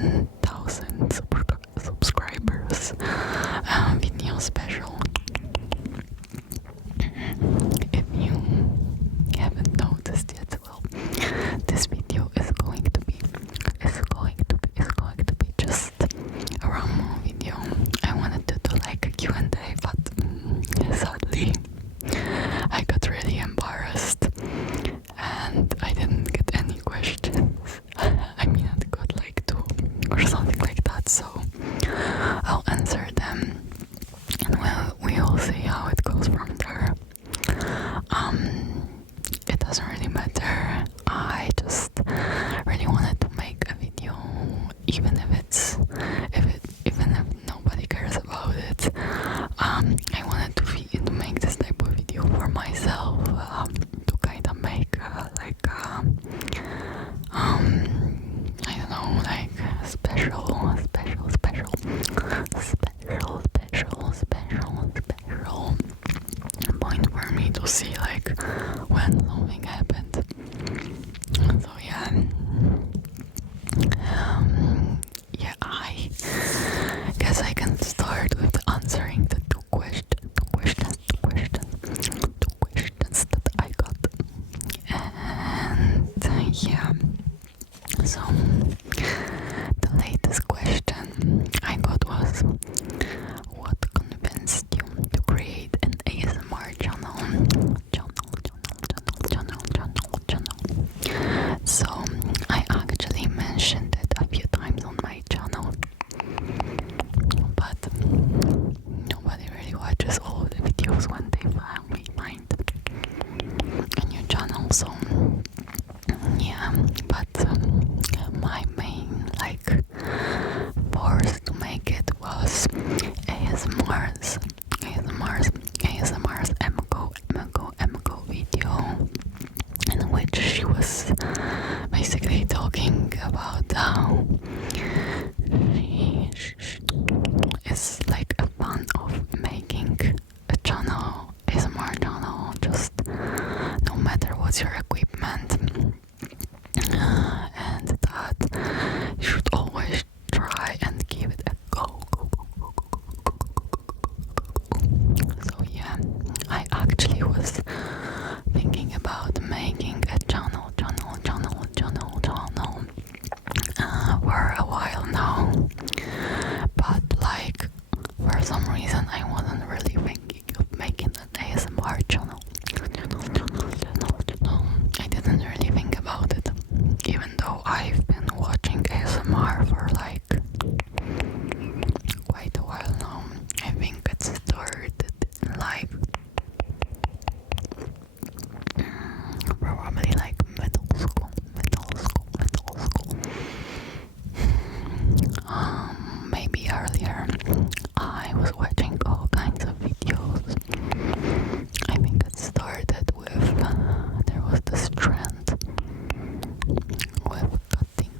10,000 subscribers video special. If you haven't noticed yet, well, this video is going to be just a random video. I wanted to do like a Q&A, but sadly I got really embarrassed and I didn't get any questions. I mean, I got like 2 or something like that, so I'll answer them and we'll see how it goes from there. It doesn't really matter. I just really wanted to make a video, even if nobody cares about it. I wanted to make this type of video for myself, to kind of make I don't know, like special point for me to see like when something happened. So yeah, I guess I can start with answering the two questions that I got. And yeah, so the latest question I got was, what convinced you to create an ASMR channel? So I actually mentioned it a few times on my channel, but nobody really watches all of the videos when they finally find a new channel. So yeah, but my main force to make it was ASMR's MGO video, in which she was basically talking about how she is like a fan of making a channel, ASMR channel, just no matter what's your equipment, and that you should always try and give it a go. So yeah, I actually was thinking about making a channel for a while now, but like for some reason I wasn't really thinking of making an ASMR channel. I didn't really think about it, even though I've been watching ASMR for like quite a while now. I think it started in like probably like middle school. Maybe earlier. I was watching all kinds of videos. I think it started with there was this trend with cutting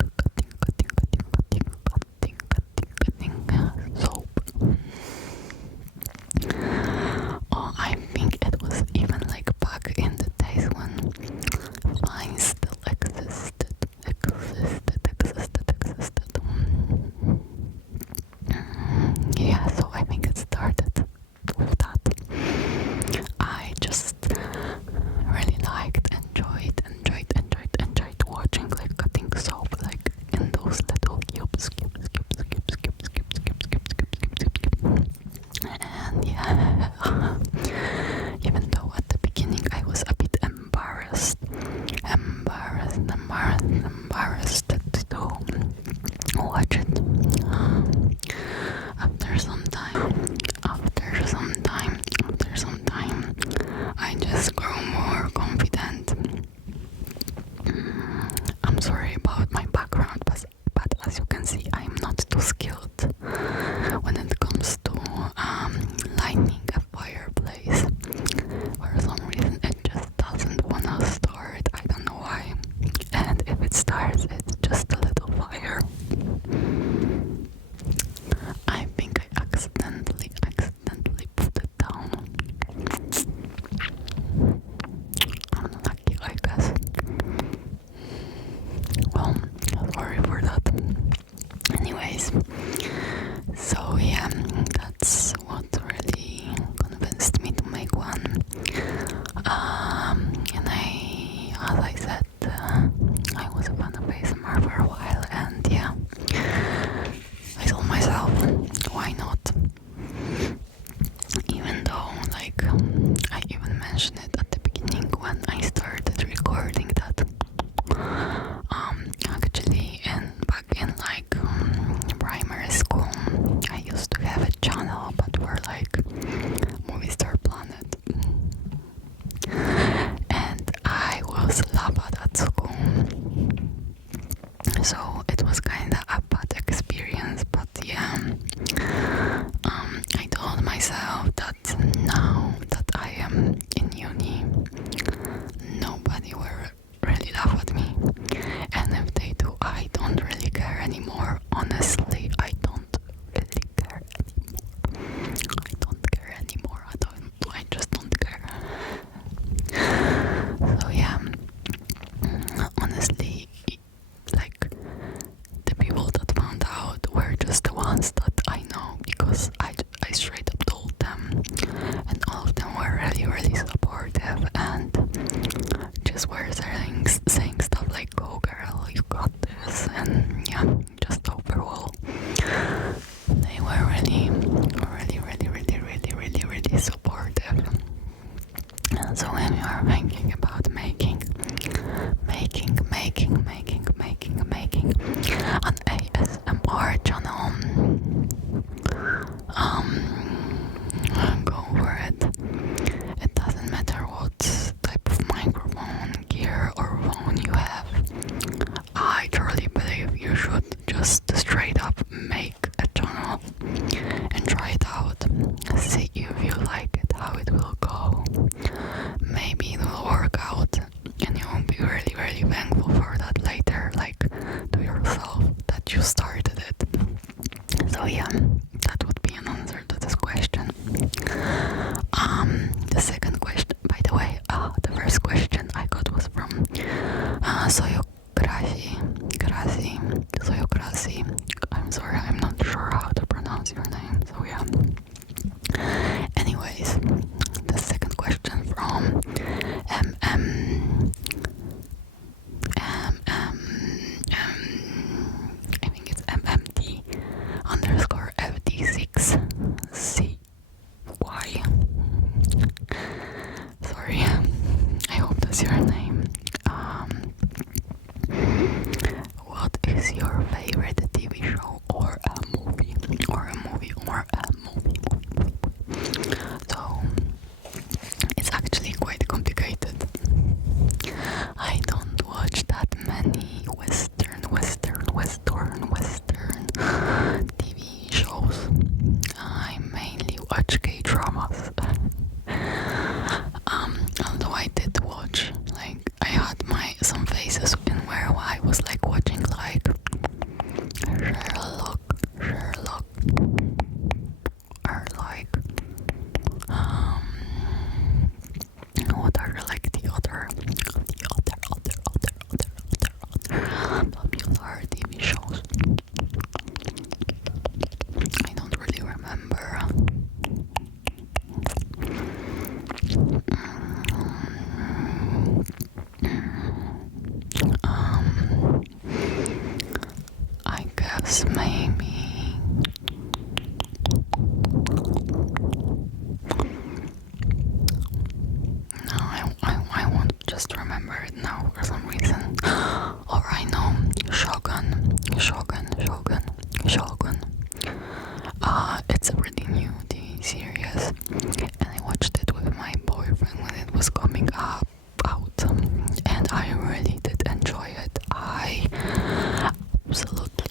about at school. So it was kinda a bad experience, but yeah, I told myself that now that I am in uni, nobody will really laugh at me, and if they do, I don't really care anymore. Honestly, I don't really care anymore. I don't care anymore. I just don't care. So yeah, honestly, like, the people that found out were just the ones that I know, because I straight up told them, and all of them were really, really supportive, and just were saying stuff like, "Go girl, you got this," and yeah, just overall, they were really, really, really, really, really, really, really supportive. And so when you are thinking about making an ASMR channel, go for it. It doesn't matter what type of microphone, gear, or phone you have. I truly believe you should just straight up make a channel and try it out. See if you like it, how it will go. Maybe it will work out and you will be really, really thankful for that later, like to yourself that you started it. So yeah, that would be an answer to this question. The second question, by the way, the first question I got was from Soyokrasi. I'm sorry, I'm not sure how to pronounce your name, so yeah. Anyways, the second question from I think it's MMT underscore FD6CY. Sorry, I hope that's your name. What is your favorite TV show or a movie? So, it's actually quite complicated. I don't watch that many Western TV shows. I mainly watch K-dramas. Although I did watch, like, I had some phases in where I was like watching like Sherlock, or like what are like the other popular TV shows. I don't really remember. I guess maybe no, I won't just remember it now for some reason. Or I know Shogun. It's a pretty new TV series, and I watched it with my boyfriend when it was coming out, and I really did enjoy it. I absolutely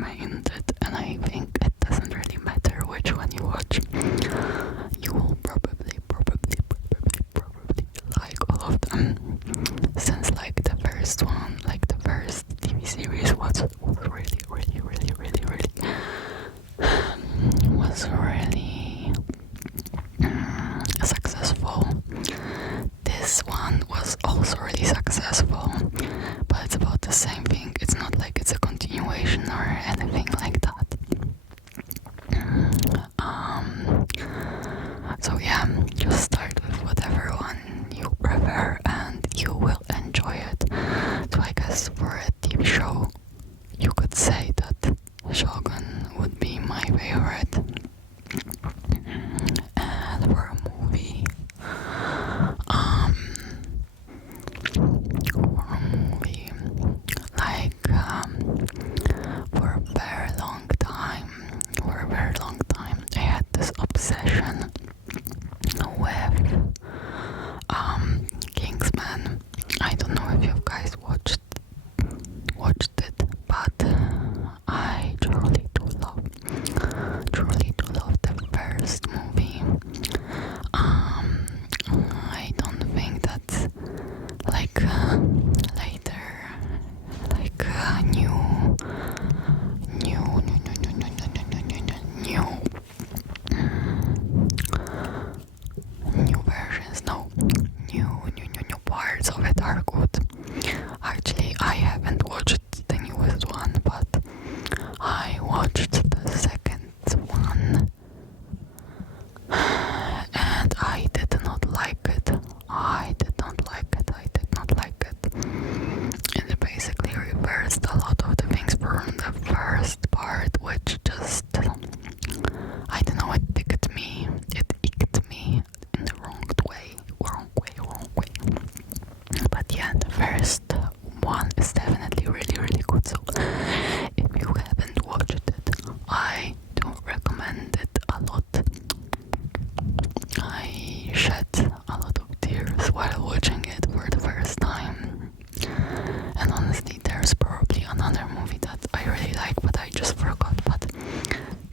recommended, and I think it doesn't really matter which one you watch. You will probably like all of them, since like the first one, like the first TV series was really was really successful. This one was also really successful, but it's about the same thing. It's not like it's a continuation or anything like that. So yeah, just start with whatever one you prefer and you will enjoy it. So I guess for a TV show, you could say that Shogun would be my favorite. And for a movie, like for a very long time, I had this obsession with Kingsman. I don't know if you guys watched it, but I truly do love the first movie. I don't think that like later, like new versions, no, new parts of it are good. Actually, I haven't watched the newest one, but I watched the second one, and I did not like it. It basically reversed a lot of the things from the first part, which just, I don't know, it icked me in the wrong way. But yeah, the first one is definitely really good. So if you haven't watched it, I do recommend it a lot. I shed a lot of tears while watching it for the first time. And honestly, there's probably another movie that I really like, but I just forgot. But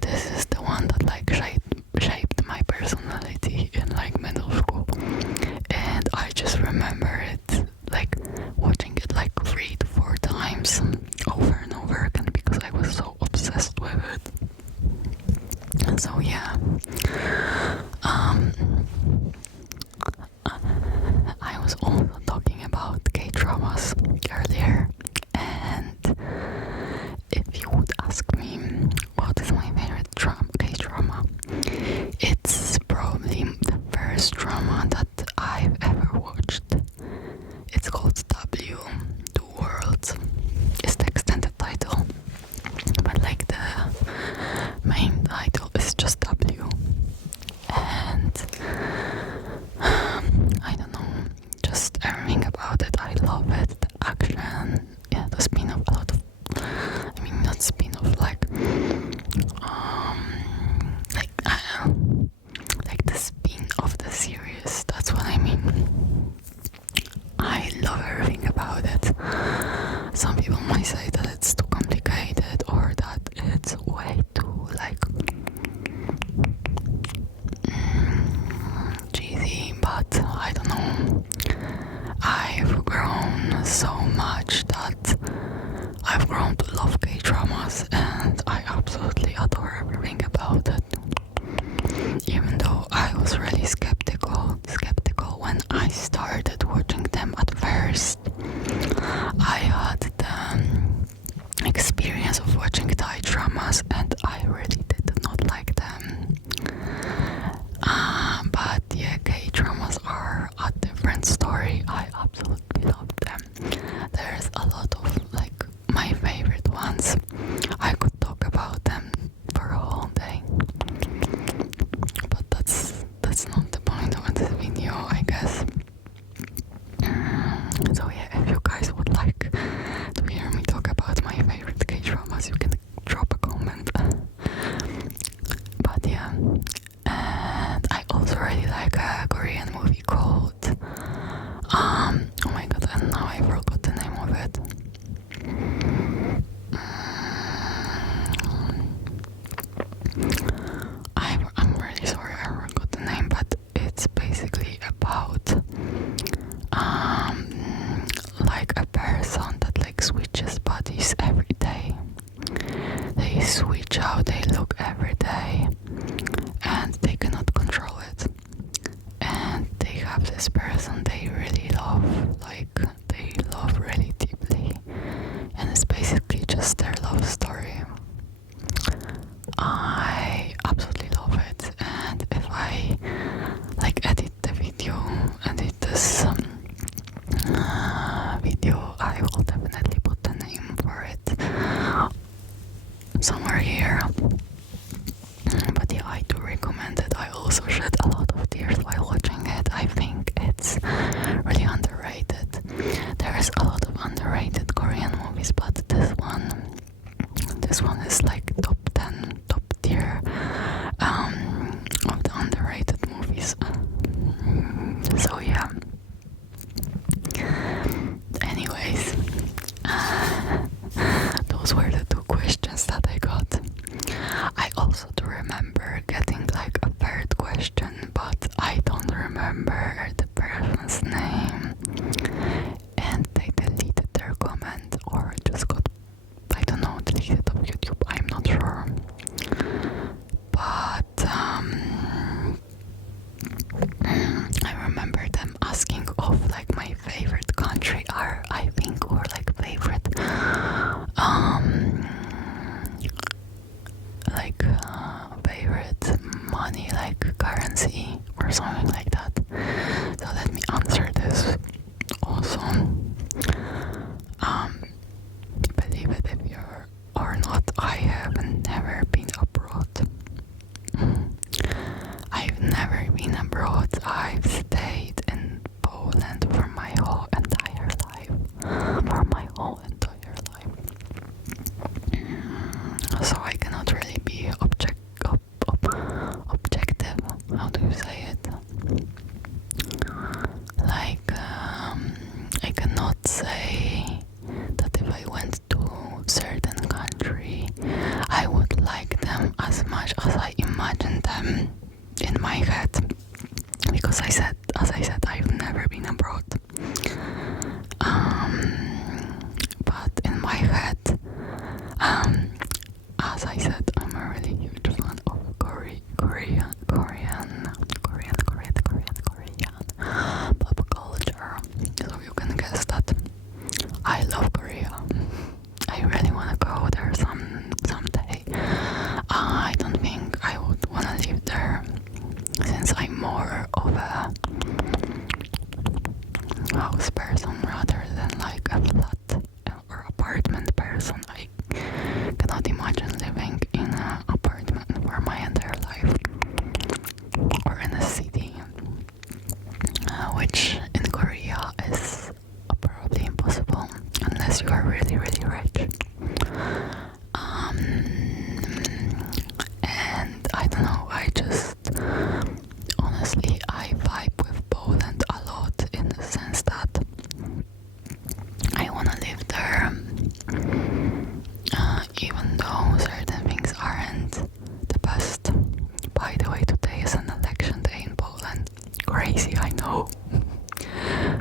this is the one that like shaped my personality in like middle school. And I just remember it, like watching it like 3 to 4 times over and over again because I was so obsessed with it. So yeah, I was also talking about K-dramas earlier, and if you would ask me what is my favorite K-drama, it's probably the first drama that I've ever watched. It's called W, Two Worlds. It's the extended title, but like the main title is just W. And I don't know, just everything about it, I love it. The action, yeah, the spin-off, a lot of, I mean, not spin-off, like the spin of the series, that's what I mean. I love everything about it. Some people might say that it's too complicated or that it's way too like cheesy, but I don't know. I've grown so much that I've grown to love K-dramas, and I absolutely adore everything about it. Even though I was really skeptical when I started watching them at first. I had the experience of watching Thai dramas and I really did not like them. But yeah, K-dramas are a different story. I absolutely love them. There's a lot of like my favorite ones. I could talk about them for a whole day. But that's not the point of this video, I guess. So yeah, if you guys would like to hear me talk about my favorite K-dramas, you can drop a comment. watch how they look every day and they cannot control it. And they have this person they really love, like they love really deeply, and it's basically just their love story. I absolutely love it, and if I like edit this video, I will definitely put the name for it somewhere here. But yeah, I do recommend it. I also shed a lot of tears while watching it. I think it's really underrated. There is a lot of underrated Korean movies, but this one is like top 10, top tier of the underrated movies. So yeah. Anyways, those were the two questions that I got. I also do remember getting like a third question, but I don't remember the person's name, and they deleted their comment or just got, I don't know, deleted off YouTube. I'm not sure, but I remember them asking of like my favorite country, or I think, or like favorite favorite money, like currency or something like that. So let me answer this also. Believe it if you're or not, I have never been abroad. I've never been abroad. I've stayed in Poland for my whole entire life. So I cannot really be objective. How do you say it? Like, I cannot say that if I went to certain country, I would like them as much as I imagine them in my head, because as I said, I've never been abroad. But in my head, as I said, I'm a really huge fan of Korean pop culture. So you can guess that I love Korea. I really want to go there someday. I don't think I would want to live there, since I'm more of a house person rather than like a flat or apartment person. I cannot imagine living in an apartment for my entire life, or in a city, which in Korea is probably impossible unless you are really, really rich. And I don't know, honestly, I vibe with Poland a lot, in the sense that I want to live there, even though certain things aren't the best. By the way, today is an election day in Poland. Crazy, I know.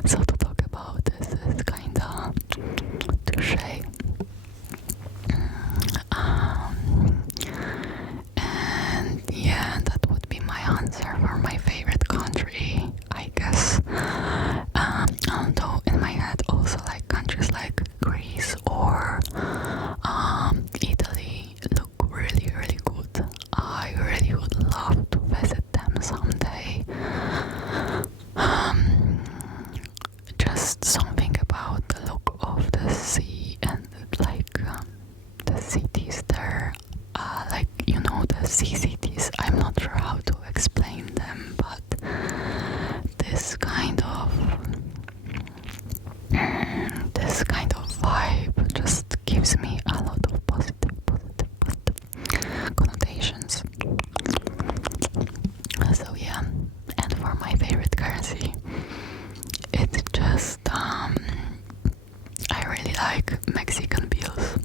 So to talk about this is kinda touché. And yeah, that would be my answer for my favorite country, I guess. Although in my head also like countries like Greece or Italy look really, really good. I really would love to visit them someday. Just something about the look of the sea and like the cities there, like, you know, the sea cities. I'm not sure how to explain them, but this kind of vibe just gives me a lot of positive connotations. So yeah, and for my favorite currency, it's just I really like Mexican bills.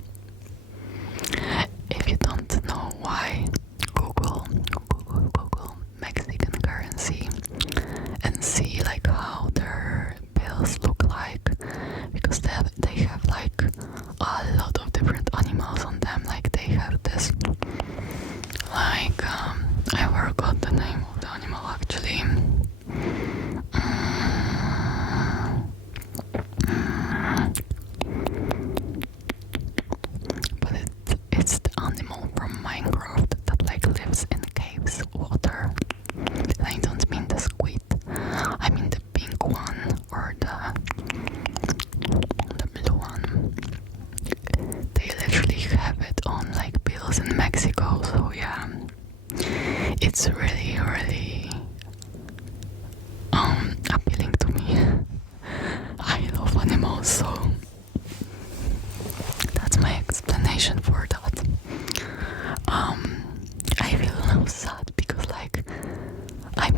If you don't know why, Google was in Mexico, so yeah, it's really, really appealing to me. I love animals, so that's my explanation for that. I feel now sad because like I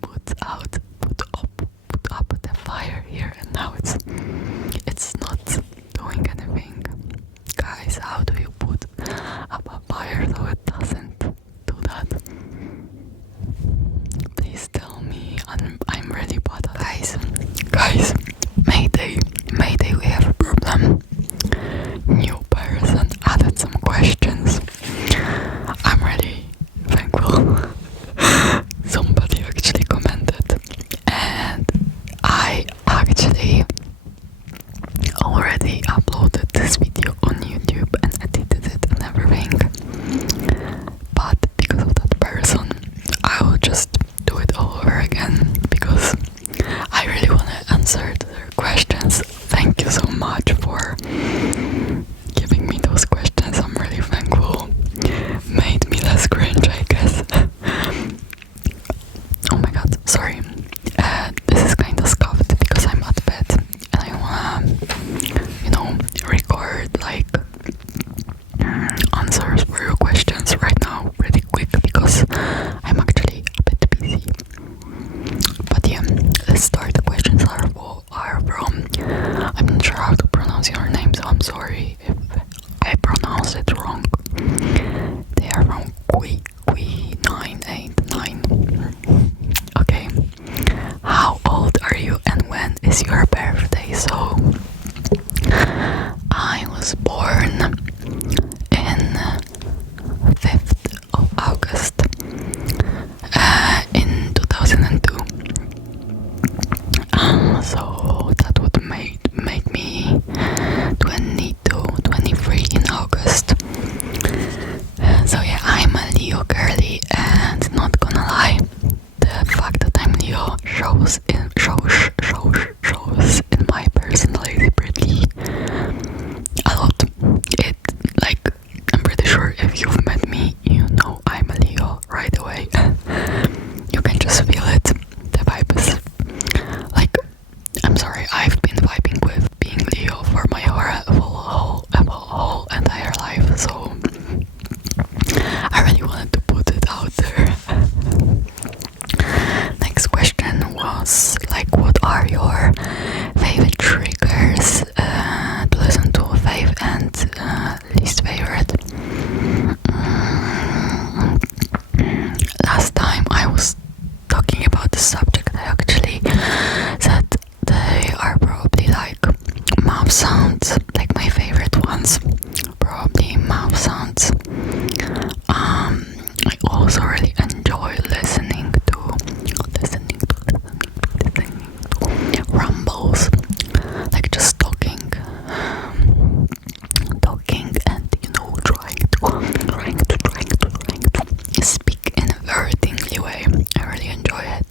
put up the fire here, and now it's not doing anything. Guys, how do you put up a fire so it doesn't do that? Please tell me. I'm really bad at guys, Mayday, we have a problem. New person added some questions. I'm really thankful. Somebody actually commented, and I actually already uploaded this video on YouTube and edited it and everything, but because of that person I will just do it all over again because I really want to answer their questions. Thank you so much for giving me those questions. I'm really thankful. Made me less cringe, I guess. Oh my god, sorry. This is kind of scuffed because I'm at bed and I wanna, record like answers for your questions right now really quick because I'm actually a bit busy. But yeah, let's start. The questions are from, I'm not sure how to pronounce your name, so I'm sorry if I pronounce it wrong. They are from Qui989. Okay. How old are you and when is your birthday? So I was born in 5th of August in 2002. So that would make me 22, 23 in August. So yeah, I'm a Leo girly, and not gonna lie, the fact that I'm Leo shows in my personality pretty a lot. I'm pretty sure if you've met me, you know I'm a Leo right away. You can just feel it. The vibe is like, I'm sorry, I've been vibing with being Leo for my whole entire life, so I really wanted to put it out there. Next question was like, what are your favorite triggers to listen to, fave and least favorite? Last time I was talking about the subject, I actually said they are probably like mouth sounds, like my favorite ones, probably mouth sounds. I also really enjoy listening to rumbles, like just talking and trying to speak in a very tingly way. I really enjoy it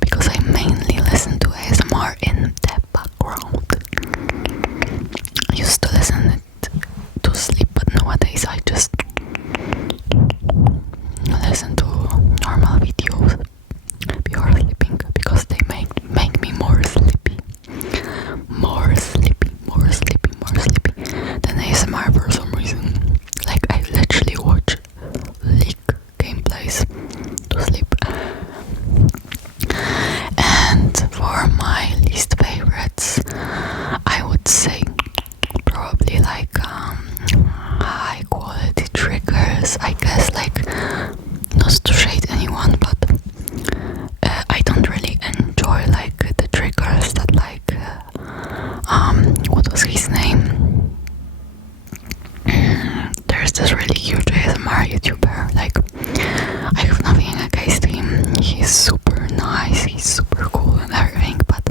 because I mainly listen to ASMR in the background. I used to listen it to sleep, but nowadays I just listen to normal videos before sleeping because they make me more sleepy than ASMR for some reason. Like I literally watch leak gameplays to sleep. And for my least favorites, I would say probably like high quality triggers, I guess, like not to shade anyone, but I don't really enjoy like the triggers that like what was his name? There's this really huge ASMR YouTuber, like I have nothing against him, he's super nice, he's super cool and everything, but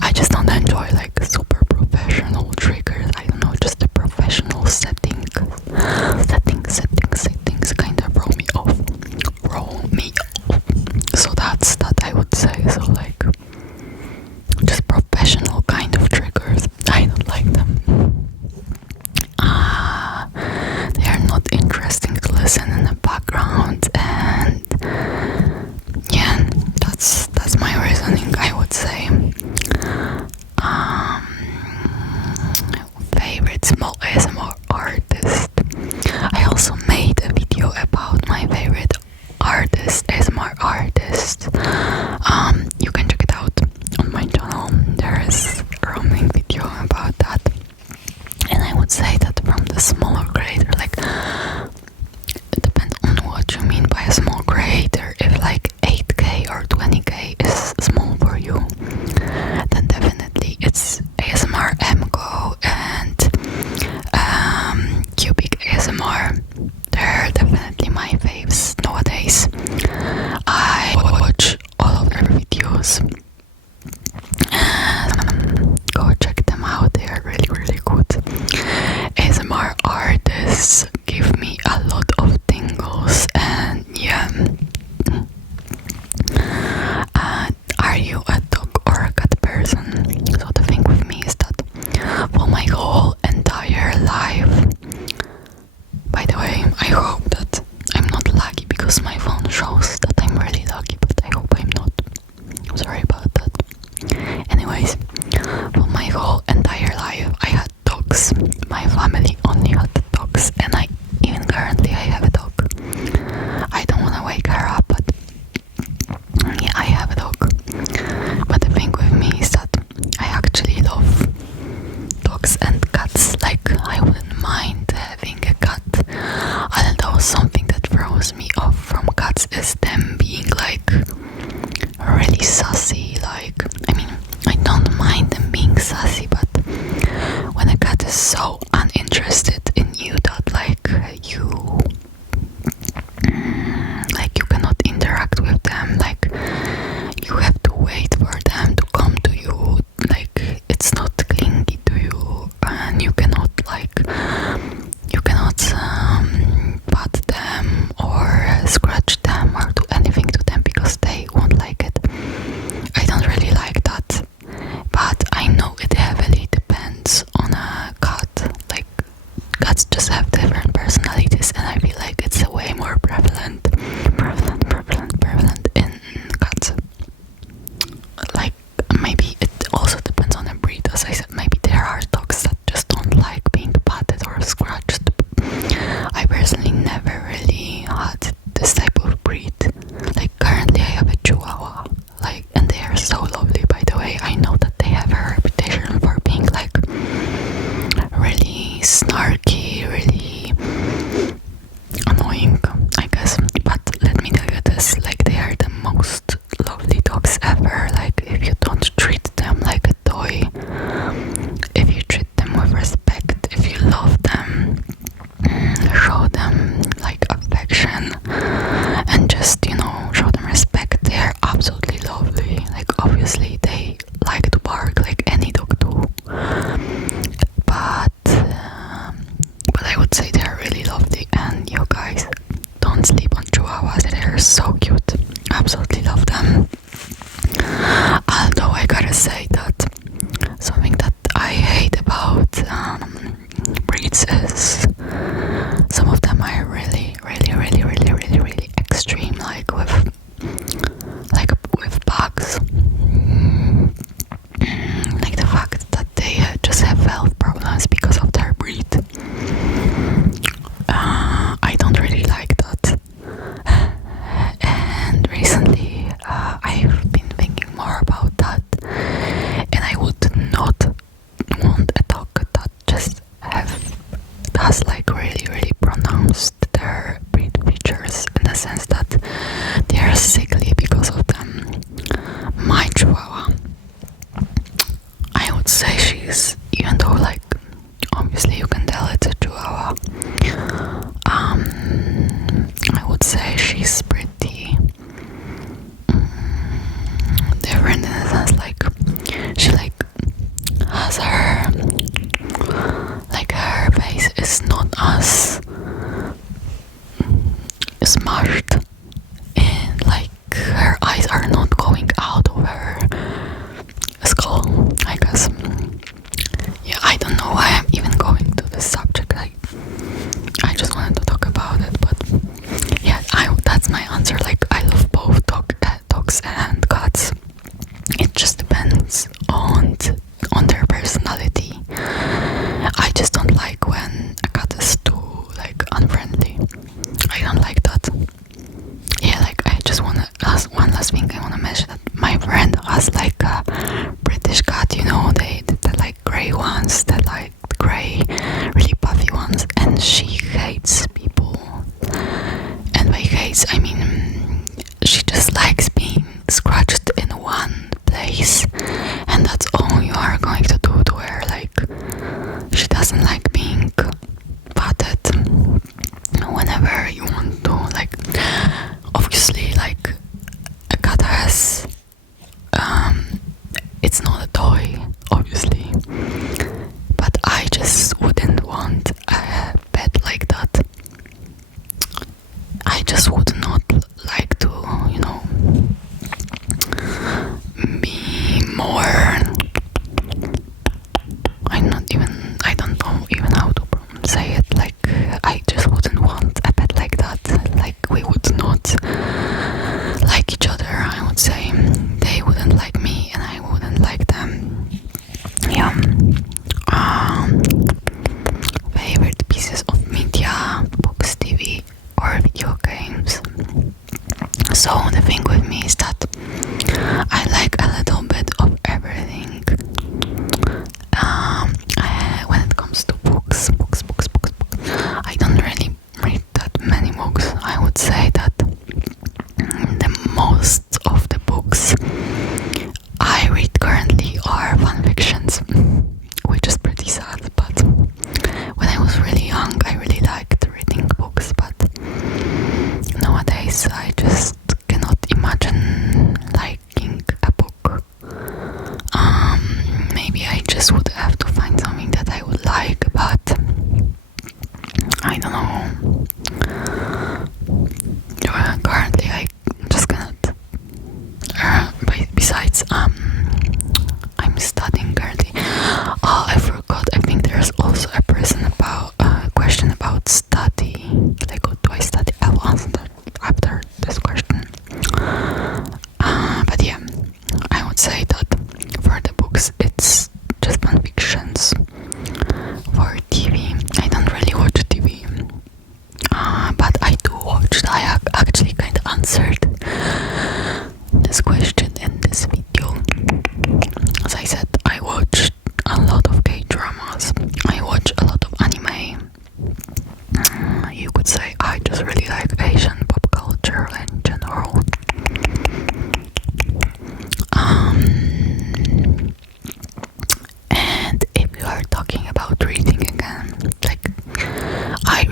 I just don't enjoy like super professional triggers. I don't know, just the professional settings kind of throw me off. So that's that, I would say. So like just professional kind of triggers, I don't like them. listen in the background, and yeah, that's my reasoning, I would say. Favorite small ASMR artist. I also made a video about my favorite artist, ASMR artist. You can check it out on my channel. There is a roaming video about that. And I would say that from the smaller creator, like, it depends on what you mean by a small creator. If like 8k or 20k is small for you, then definitely it's ASMR MGO and Cubic ASMR. They're definitely my faves nowadays. I watch all of their videos. Go check them out, they are really really good. ASMR artists give me a lot of tingles, and yeah. Are you a dog or a cat person? So the thing with me is that for my whole entire life, by the way, I hope that I'm not lucky because my phone shows that I'm really lucky, but I hope I'm not. I'm sorry about that. Anyways, for my whole entire life I had dogs. My family only had dogs, and even currently I have a dog. I don't want to wake her up, but yeah, I have a dog. But the thing with me is that I actually love dogs and cats. Like, I wouldn't mind having a cat, although something that throws me off from cats is them being like really sassy. Like, I mean, I don't mind them being sassy, but when a cat is so uninterested in you that you cannot interact with them, like you have to wait for them to come to you, like it's not clingy to you, and you cannot pat them or scratch them or do anything to them because they won't like it. I don't really like that, but I know it heavily depends on a cat. Like, cats just have different personalities, and I feel like it's way more prevalent in cats. Like, maybe it also depends on the breed. As I said, maybe there are dogs that just don't like being patted or scratched. I personally never really had this type of breed. Like, currently I have a Chihuahua, like, and they are so lovely, by the way. I know that they have a reputation for being like really snarky, really annoying, I guess. But let me tell you this, like, they are the most lovely dogs ever. Like, if you don't treat them like a toy, if you treat them with respect, if you love them, show them like affection, and just, show them respect, they are absolutely lovely. Like, obviously they like to bark like any dog do, but I would say they are really lovely. And you guys, don't sleep on Chihuahuas, they are so cute. Absolutely love them. Although I gotta say that something that I hate about breeds is some of them are really extreme, like with bugs. Like the fact that they just have health problems because of their breed. I don't really like that. And recently I've been thinking more about that, and I would not want a dog that just has like really pronounced their breed features, in the sense that they are sickly because of them. My Chihuahua, I would say she's, even though like obviously you can tell it's a Chihuahua, I would say she's pretty different, in the sense like she like has her face is not as smashed, and like her eyes are not going out of her skull, I guess. Yeah, I don't know why I'm even going to this subject. Like, I just wanted to talk about it, but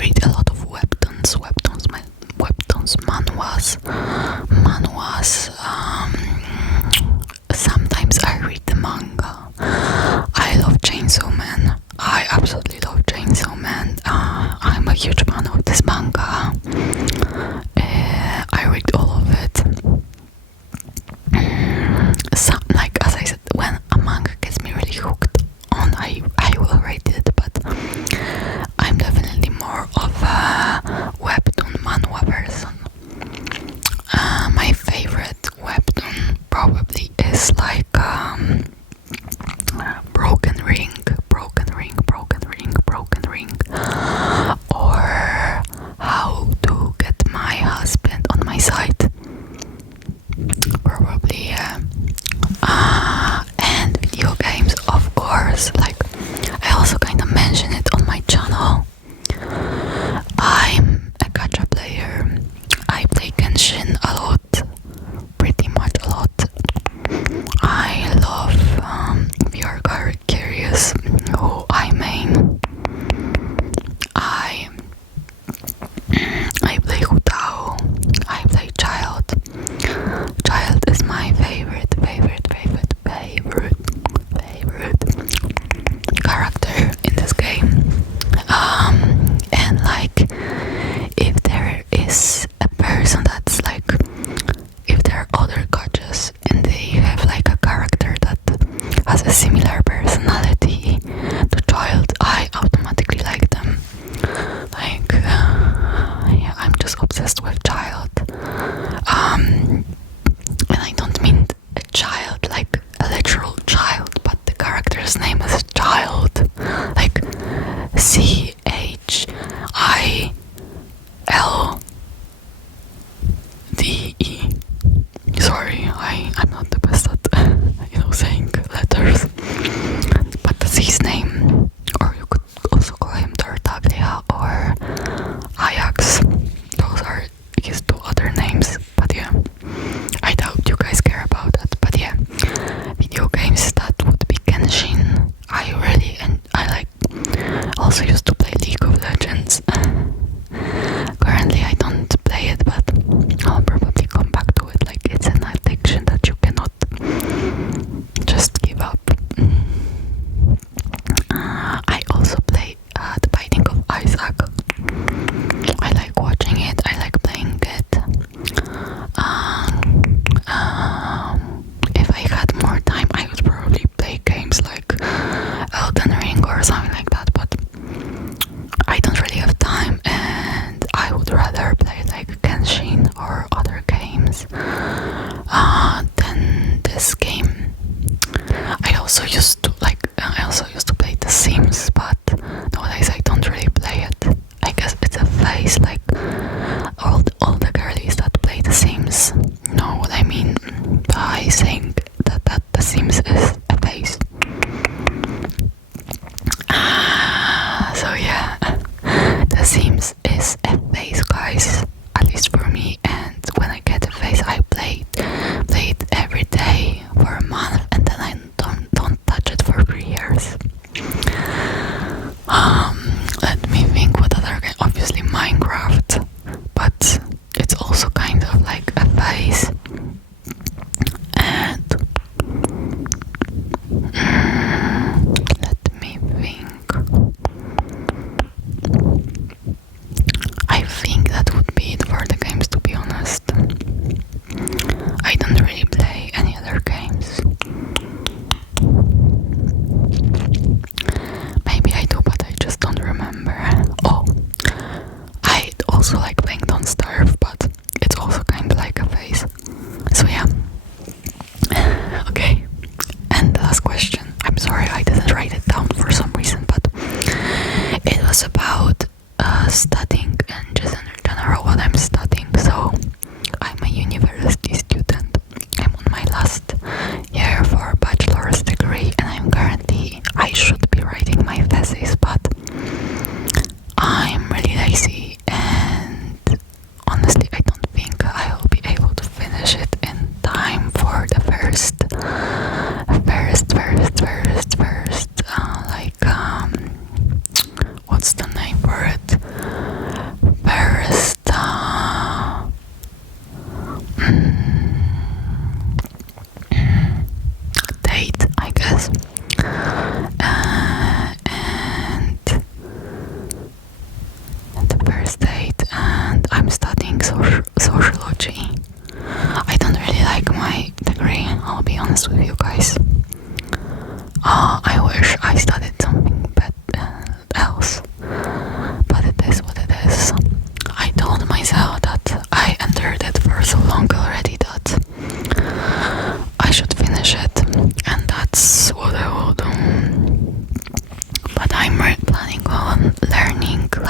read a lot of webtoons, manhwas. Sometimes I read the manga. I love Chainsaw Man. I absolutely love Chainsaw Man. I'm a huge fan of this manga. I read all of it. Like as I said, when a manga gets me really hooked on, I will read it, but I'm definitely more of a webtoon manhwa person. My favorite webtoon probably is like Broken Ring, or How to Get My Husband on My Side. Probably, yeah. And video games, of course. Like, I also kind of mention it on my channel. I'm a gacha player. I play Genshin a lot, pretty much a lot. I love, if you're curious who I main, I play Hutao. I play Child. Child is my favorite character in this game. And like, if there is a person that's like, if there are other gachas and they have like a character that has a similar personality to Child, I automatically like them. Like, yeah, I'm just obsessed with Child. And I don't mean a child like a literal child, but the character's name is Child, like CHILDE. Sorry, I'm not the best at saying letters, but that's his name. Or you could also call him Tartaglia or Ajax. Those are his two other names, but yeah, I doubt you guys care about that. But yeah, video games, that would be Genshin. I like, also used to play League of Legends. Currently I don't play it, but I'll probably come back to it. Like, it's an addiction that you cannot just give up. I also play The Binding of Isaac. I like watching it, I like playing it. If I had more time, I would probably play games like Elden Ring or something like that, but I don't really have time, and I would rather play like Genshin or other games than this game. I also used to play The Sims, but nowadays I don't really play it. I guess it's a phase, like all the girlies that play The Sims know what I mean by saying that The Sims is a phase. So yeah, The Sims is a phase, guys, at least for me, and when I get a phase, I play it every day for a month, and then I don't touch it for 3 years. Let me think what other game. Obviously Minecraft, but it's also kind of like a phase. And let me think. I think that would be it for the games, to be honest. I don't really play any other games. Maybe I do, but I just don't remember. Oh, I also like playing Don't Starve, but it's also kind of like a phase. So yeah. Okay, and the last question. I'm sorry I didn't write it down for some reason, but it was about studying and just in general what I'm studying. So I'm a university student. I'm on my last year for a bachelor's degree, and I should be writing my thesis, but I'm really lazy, and honestly I don't think I will be able to finish it in time for the first what's the name for it?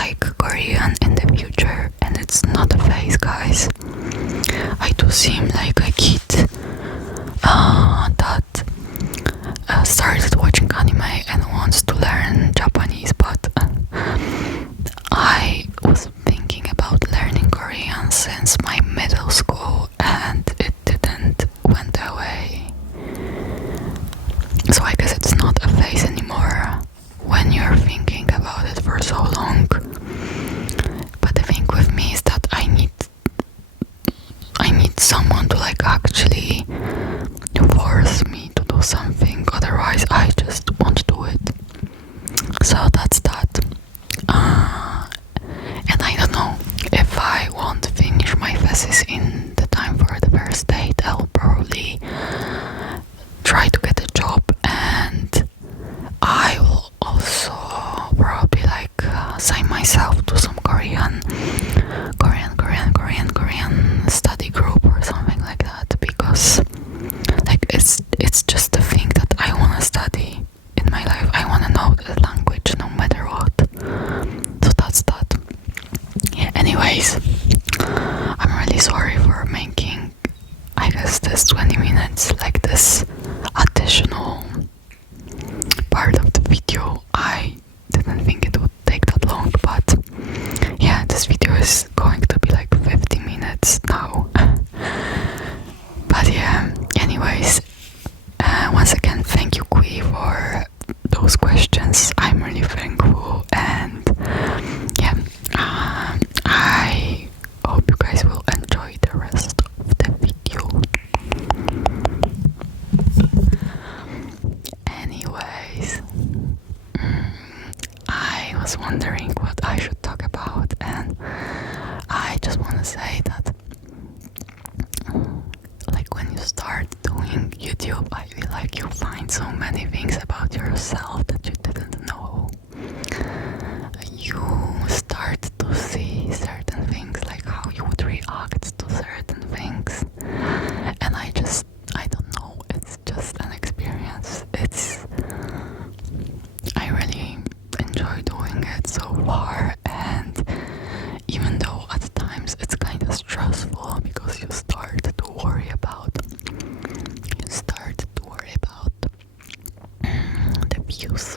like Korean in the future, and it's not a phase, guys. I do seem like a kid that started watching anime and wants to learn Japanese, but I was thinking about learning Korean since my middle school and it didn't went away. So I guess it's not a phase anymore when you're thinking about it for so long. But the thing with me is that I need someone to like actually force me to do something, otherwise I just won't do it. So that's that. And I don't know if I won't finish my thesis in the time for the first date. I'll probably try to get a job, and I will also probably like sign myself to some Korean study group or something like that, because like it's just a thing that I want to study in my life. I want to know the language no matter what. So that's that. Yeah, anyways, I'm really sorry for making, I guess, this 20 minutes, like this additional part of the video. I didn't think it would take that long, but yeah, this video is going to be like 50 minutes now. But yeah, anyways, once again, thank you, Kui, for those questions. I'm really thankful, and yeah, I hope you guys will enjoy the rest of the video. Anyways, I was wondering what I should talk about, and I just want to say that like when you start doing YouTube, I feel like you find so many things about yourself that you didn't know. You start to see certain things, like how you would react to certain things, and I don't know, it's just an experience. I really enjoy doing it so far, and even though at times it's kind of stressful because you start to worry about the views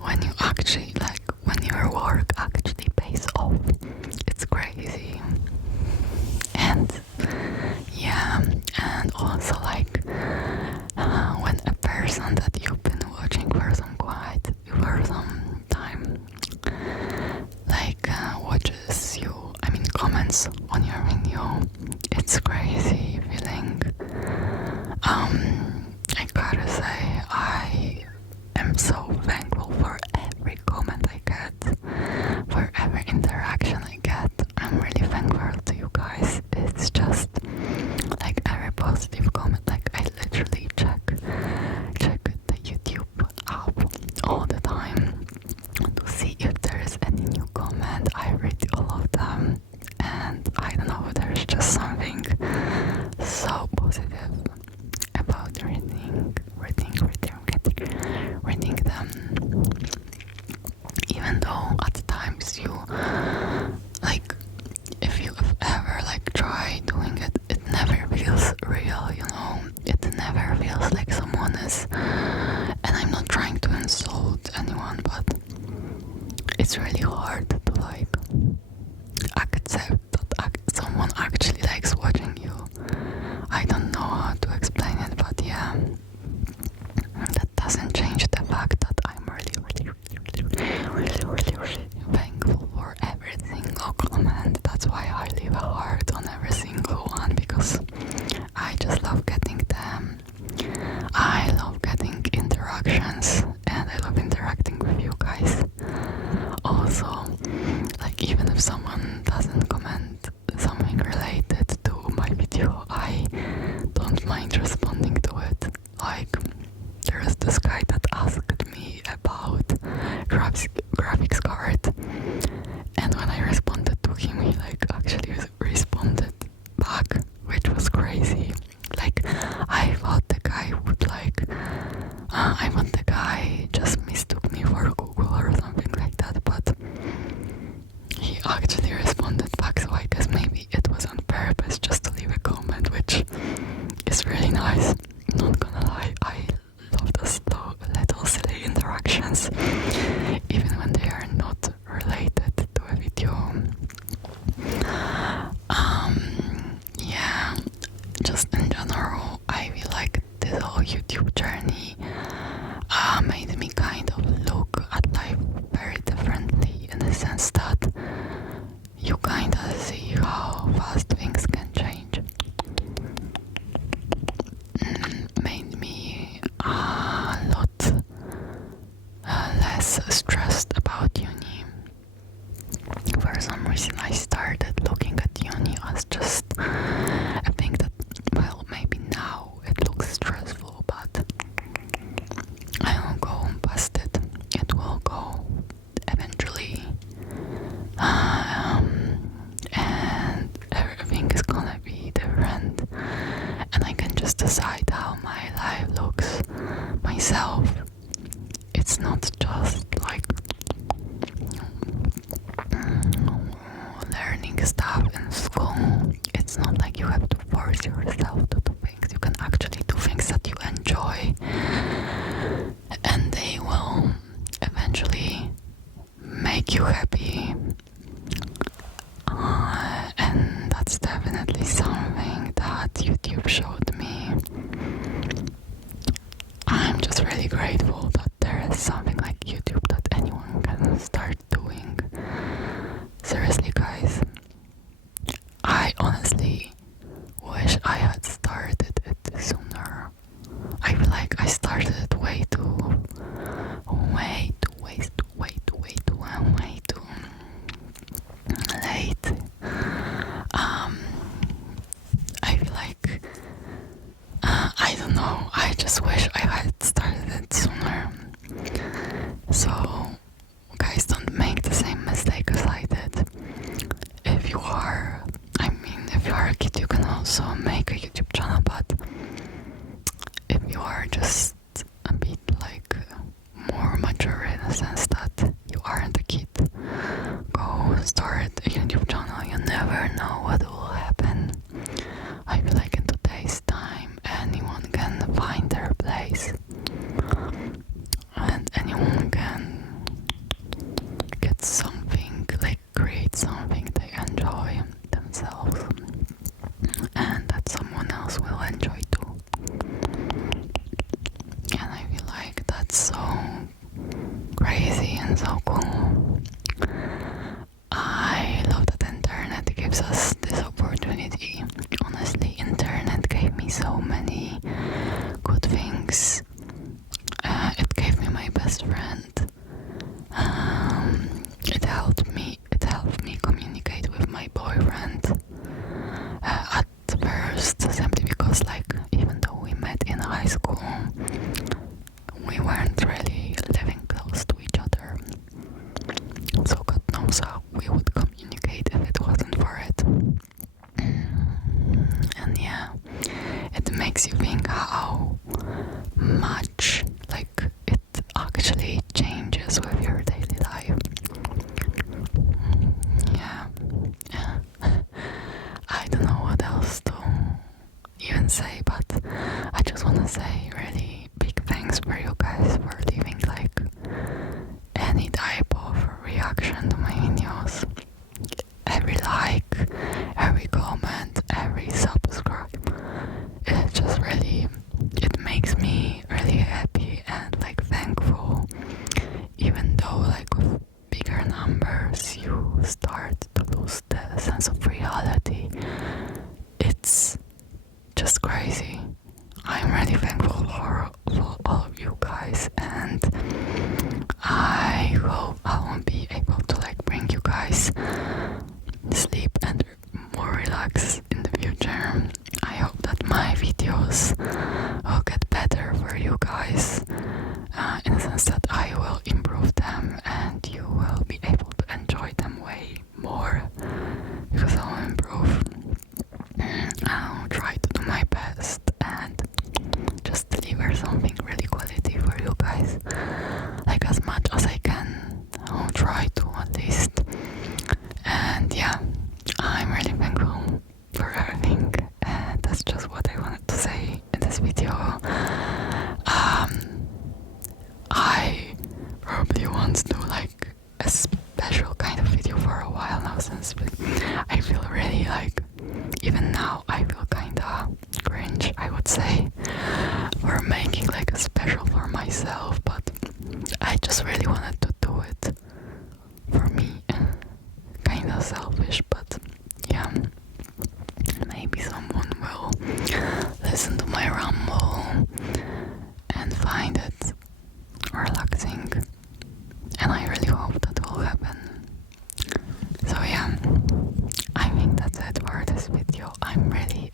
when you actually, like, when your work actually pays off. It's crazy. And yeah, and also like when a person that you've been watching for some time like watches you, I mean comments on your video, it's crazy feeling. I gotta say, I am so thankful for every comment I get, for every interaction I get. I'm really thankful to you guys. It's just like every positive comment, like I literally check the YouTube app all the time to see if there is any new comment. I read all of them, and I don't know, there's just something so positive about reading them. Even though at times you, like, if you have ever like tried doing it, it never feels real, you know? It never feels like someone is, and I'm not trying to insult anyone, but it's really hard to like accept that someone actually likes watching you. I don't know how to explain it, but yeah, that doesn't change the fact that I'm really thankful for every single comment. That's why I leave a heart on every single one, because I just love getting them. I love getting interactions, and I love interacting with you guys. Also, like, even if someone doesn't comment something related to my video, I don't mind responding to it. Like, there is this guy that asked me about graphics card, and when I responded to him, he like actually responded back, which was crazy. Like, I thought the guy just mistook me for Google or something like that, but actually responded back, so I guess maybe it was on purpose just to leave a comment, which is really nice. Not gonna lie, I love those little silly interactions, even when they are not related to a video. Yeah, just in general, I feel like this whole YouTube journey made me kind of look at life very differently, in the sense that you kind of see how fast things can change. Made me a lot less stressed about uni. For some reason I started looking at uni as just a thing that, well, maybe now it looks stressful, but I will go past it. It will go eventually. And everything is gonna be different. And I can just decide how my life looks myself. It's not just like learning stuff in school. It's not like you have to force yourself to do things. You can actually do things that you enjoy, and they will eventually make you happy. And that's definitely something that YouTube showed me. I'm just really grateful that there is something like YouTube that anyone can start doing. Seriously, guys, I honestly wish I had started it sooner. I feel like I started it way too late. I feel like I don't know. I just wish I had started it sooner. So, guys, don't make the same mistake as I did. If you are a kid, you can also make a YouTube channel, but if you are just a bit like more mature, in the sense that you aren't a kid, go start a YouTube channel. You never know what will happen. I feel like in today's time, anyone can find their place, and anyone can get something, like create something they enjoy themselves, and that someone else will enjoy too. And I feel like that's so crazy and so cool. I love that internet gives us this opportunity. Honestly, internet gave me so many good things. It gave me my best friend. It helped me communicate with my boyfriend. At first, simply because, like, even though we met in high school, we weren't really living close to each other. So God knows how we would communicate if it wasn't for it. And yeah, it makes you think how much, like, it actually changes with your daily life. Yeah. I don't know what else to even say, but I just want to say really big thanks for you guys for leaving like any type of reaction to my videos. Every like, every comment, every subscribe, it just really, it makes me really happy and like thankful. Even though like with bigger numbers you start to lose the sense of reality, it's just crazy. I'm really thankful for all of you guys, and I hope I will be able to like bring you guys sleep and more relax in the future. I hope that my videos will get better for you guys, in the sense that I will improve them and you will be able to enjoy them way more, because I really like, even now I feel kinda cringe, I would say, for making like a special for myself, but I just really wanted to do it for me. Kinda selfish, but yeah, maybe someone will listen to my rumble and find it relaxing, and I really hope that will happen. So yeah, I think that's it for this video. I'm really